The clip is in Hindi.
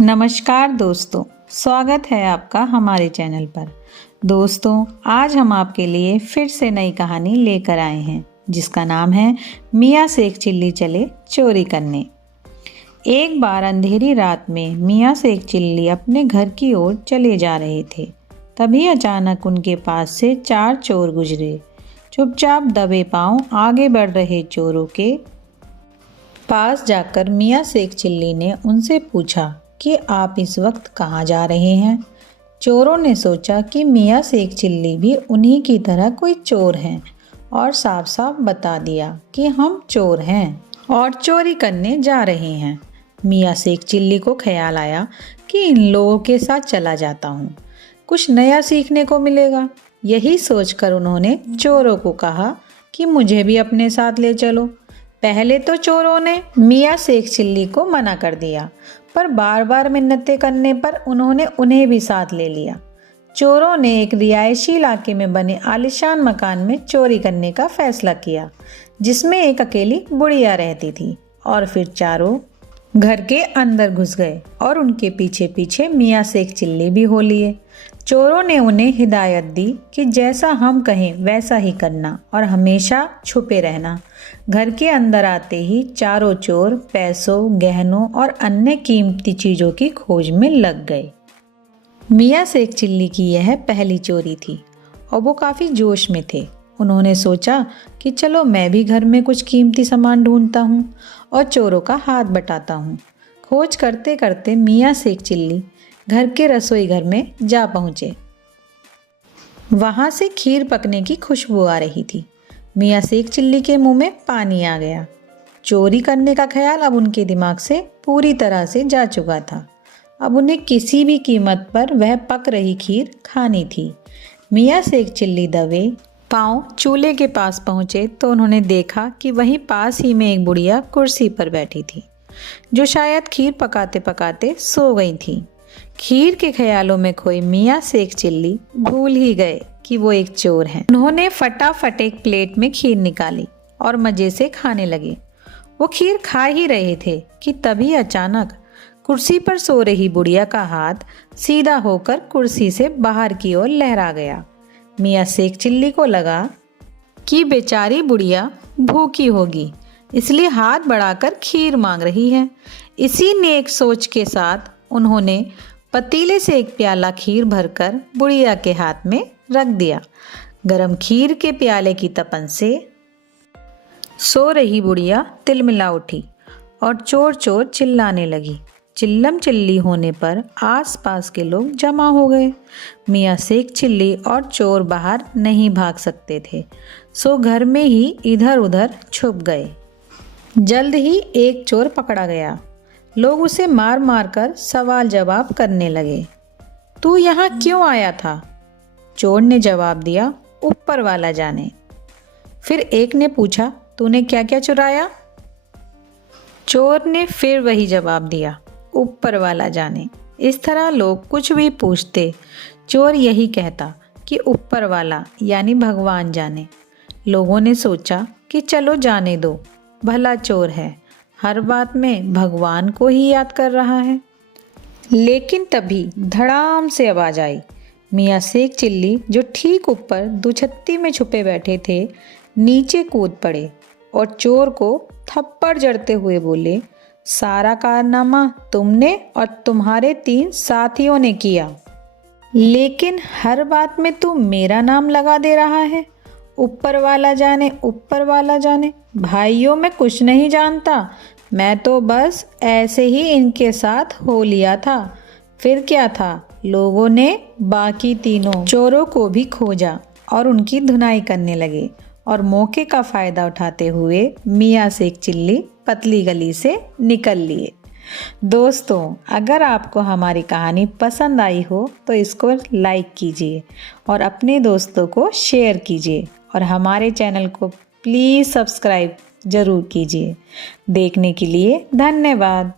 नमस्कार दोस्तों, स्वागत है आपका हमारे चैनल पर। दोस्तों, आज हम आपके लिए फिर से नई कहानी लेकर आए हैं जिसका नाम है मियाँ शेख चिल्ली चले चोरी करने। एक बार अंधेरी रात में मियाँ शेख चिल्ली अपने घर की ओर चले जा रहे थे। तभी अचानक उनके पास से 4 चोर गुजरे। चुपचाप दबे पांव आगे बढ़ रहे चोरों के पास जाकर मियाँ शेख चिल्ली ने उनसे पूछा कि आप इस वक्त कहाँ जा रहे हैं। चोरों ने सोचा कि मियाँ शेख चिल्ली भी उन्हीं की तरह कोई चोर हैं और साफ साफ बता दिया कि हम चोर हैं और चोरी करने जा रहे हैं। मियाँ शेख चिल्ली को ख्याल आया कि इन लोगों के साथ चला जाता हूँ, कुछ नया सीखने को मिलेगा। यही सोचकर उन्होंने चोरों को कहा कि मुझे भी अपने साथ ले चलो। पहले तो चोरों ने मियाँ शेख चिल्ली को मना कर दिया, पर बार बार मिन्नतें करने पर उन्होंने उन्हें भी साथ ले लिया। चोरों ने एक रिहायशी इलाके में बने आलीशान मकान में चोरी करने का फैसला किया, जिसमें एक अकेली बुढ़िया रहती थी। और फिर चारों घर के अंदर घुस गए और उनके पीछे पीछे मियाँ शेख चिल्ली भी हो लिए। चोरों ने उन्हें हिदायत दी कि जैसा हम कहें वैसा ही करना और हमेशा छुपे रहना। घर के अंदर आते ही चारों चोर पैसों, गहनों और अन्य कीमती चीज़ों की खोज में लग गए। मियाँ शेख चिल्ली की यह पहली चोरी थी और वो काफ़ी जोश में थे। उन्होंने सोचा कि चलो मैं भी घर में कुछ कीमती सामान ढूंढता हूँ और चोरों का हाथ बटाता हूँ। खोज करते करते मियाँ शेख चिल्ली घर के रसोई घर में जा पहुँचे। वहाँ से खीर पकने की खुशबू आ रही थी। मियाँ शेख चिल्ली के मुंह में पानी आ गया। चोरी करने का ख्याल अब उनके दिमाग से पूरी तरह से जा चुका था। अब उन्हें किसी भी कीमत पर वह पक रही खीर खानी थी। मियाँ शेख चिल्ली दबे पाँव चूल्हे के पास पहुँचे तो उन्होंने देखा कि वहीं पास ही में एक बुढ़िया कुर्सी पर बैठी थी, जो शायद खीर पकाते पकाते सो गई थी। खीर के ख्यालों में खोए मियाँ शेख चिल्ली भूल ही गए कि वो एक चोर हैं। उन्होंने फटाफट एक प्लेट में खीर निकाली और मज़े से खाने लगे। वो खीर खा ही रहे थे कि तभी अचानक कुर्सी पर सो रही बुढ़िया का हाथ सीधा होकर कुर्सी से बाहर की ओर लहरा गया। मियाँ शेख चिल्ली को लगा कि बेचारी बुढ़िया भूखी होगी, इसलिए हाथ बढ़ाकर खीर मांग रही है। इसी नेक सोच के साथ उन्होंने पतीले से एक प्याला खीर भरकर बुढ़िया के हाथ में रख दिया। गरम खीर के प्याले की तपन से सो रही बुढ़िया तिलमिला उठी और चोर चोर चिल्लाने लगी। चिल्लम चिल्ली होने पर आसपास के लोग जमा हो गए। मियाँ शेख चिल्ली और चोर बाहर नहीं भाग सकते थे, सो घर में ही इधर उधर छुप गए। जल्द ही एक चोर पकड़ा गया। लोग उसे मार मार कर सवाल जवाब करने लगे। तू यहाँ क्यों आया था? चोर ने जवाब दिया, ऊपर वाला जाने। फिर एक ने पूछा, तूने क्या क्या चुराया? चोर ने फिर वही जवाब दिया, ऊपर वाला जाने। इस तरह लोग कुछ भी पूछते, चोर यही कहता कि ऊपर वाला यानी भगवान जाने। लोगों ने सोचा कि चलो जाने दो, भला चोर है, हर बात में भगवान को ही याद कर रहा है। लेकिन तभी धड़ाम से आवाज आई। मियाँ शेख चिल्ली, जो ठीक ऊपर दुछत्ती में छुपे बैठे थे, नीचे कूद पड़े और चोर को थप्पड़ जड़ते हुए बोले, सारा कारनामा तुमने और तुम्हारे 3 साथियों ने किया, लेकिन हर बात में तू मेरा नाम लगा दे रहा है। ऊपर वाला जाने, ऊपर वाला जाने। भाइयों, मैं कुछ नहीं जानता, मैं तो बस ऐसे ही इनके साथ हो लिया था। फिर क्या था, लोगों ने बाकी 3 चोरों को भी खोजा और उनकी धुनाई करने लगे और मौके का फ़ायदा उठाते हुए मियाँ शेख चिल्ली पतली गली से निकल लिए। दोस्तों, अगर आपको हमारी कहानी पसंद आई हो तो इसको लाइक कीजिए और अपने दोस्तों को शेयर कीजिए और हमारे चैनल को प्लीज़ सब्सक्राइब ज़रूर कीजिए। देखने के लिए धन्यवाद।